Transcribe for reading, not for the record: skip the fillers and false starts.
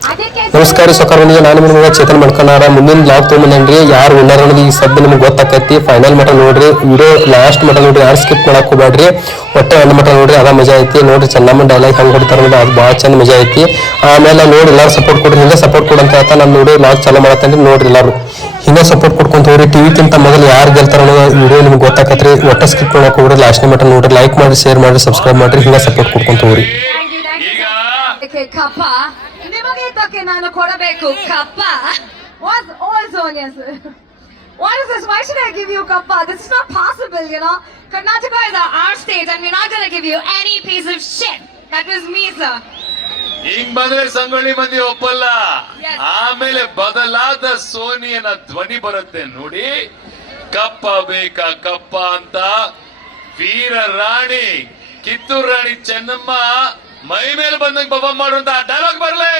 ನಮಸ್ಕಾರ ಸೊಕರ್ವನಿಗೆ ನಾನು ನಿಮಗೆ ಚೇತನ್ ಮಾಡ್ಕೊಂಡಾರ ಮುಂದಿನ ಬ್ಲಾಗ್ ತೊಗೊಂಬಂದ್ರಿ ಯಾರು ವಿನ್ನರ್ ಅನ್ನೋದು ಈ ಸದ್ಯ ನಿಮ್ಗೆ ಗೊತ್ತಾಕೈತಿ ಫೈನಲ್ ಮಟ್ಟ ನೋಡ್ರಿ ವಿಡಿಯೋ ಲಾಸ್ಟ್ ಮಟ್ಟ ನೋಡ್ರಿ ಯಾರು ಸ್ಕಿಪ್ ಮಾಡಕ್ ಹೋಗ್ಬೇಡ್ರಿ ಒಟ್ಟೆ ಒಂದು ಮಟ್ಟ ನೋಡ್ರಿ ಅದ ಮಜಾ ಐತಿ ನೋಡ್ರಿ ಚೆನ್ನಮ್ಮ ಡೈಲಾಗ್ ಹೆಂಗ್ ಕೊಡ್ತಾರ ಅನ್ನೋದು ಅದು ಭಾಳ ಚಂದ ಮಜಾ ಐತಿ ಆಮೇಲೆ ನೋಡಿ ಎಲ್ಲರೂ ಸಪೋರ್ಟ್ ಕೊಡ್ರಿ ಹಿಂಗೆ ಸಪೋರ್ಟ್ ಕೊಡಂತ ಹೇಳ್ತಾ ನಾನು ನೋಡಿ ಬ್ಲಾಗ್ ಚಾಲೂ ಮಾಡತ್ತೇನ್ರಿ ನೋಡ್ರಿ ಎಲ್ಲರೂ ಹಿಂಗೆ ಸಪೋರ್ಟ್ ಕೊಡ್ಕೊಂತ ಹೋಗ್ರಿ ಟಿವಿಕ್ಕಿಂತ ಮೊದಲು ಯಾರು ಗೆಲ್ತಾರ ಅನ್ನೋ ವಿಡಿಯೋ ನಿಮ್ಗೆ ಗೊತ್ತಾಕತ್ರಿ ಒಟ್ಟ ಸ್ಕಿಪ್ ಮಾಡಕ್ ಹೋಗ್ರಿ ಲಾಸ್ಟ್ ಮಟ್ಟ ನೋಡ್ರಿ ಲೈಕ್ ಮಾಡಿ ಶೇರ್ ಮಾಡಿ ಸಬ್ಸ್ಕ್ರೈಬ್ ಮಾಡ್ರಿ ಹಿಂಗೆ ಸಪೋರ್ಟ್ ಕೊಡ್ಕೊಂತ ಹೋಗ್ರಿ ಕಪ್ಪ ನಿಮಗೆ ಇದಕ್ಕೆ ನಾನು ಕೊಡಬೇಕು ಕಪ್ಪ also yes what is this why should I give you kappa this is not possible you know Karnataka is our state and we're not going to give you any piece of shit that was me sir ಹಿಂಗ್ ಬಂದ್ರೆ ಸಂಗೊಳ್ಳಿ ಮಂದಿ ಒಪ್ಪಲ್ಲ ಆಮೇಲೆ ಬದಲಾದ ಸೋನಿಯನ ಧ್ವನಿ ಬರುತ್ತೆ ನೋಡಿ ಕಪ್ಪ ಬೇಕಾ ಕಪ್ಪ ಅಂತ ವೀರ ರಾಣಿ ಕಿತ್ತೂರು ರಾಣಿ ಚೆನ್ನಮ್ಮ ಮೈ ಮೇಲೆ ಬಂದಂಗೆ ಬಬ್ಬ ಮಾಡುವಂತ ಡೈಲಾಗ್ ಬರ್ಲಿ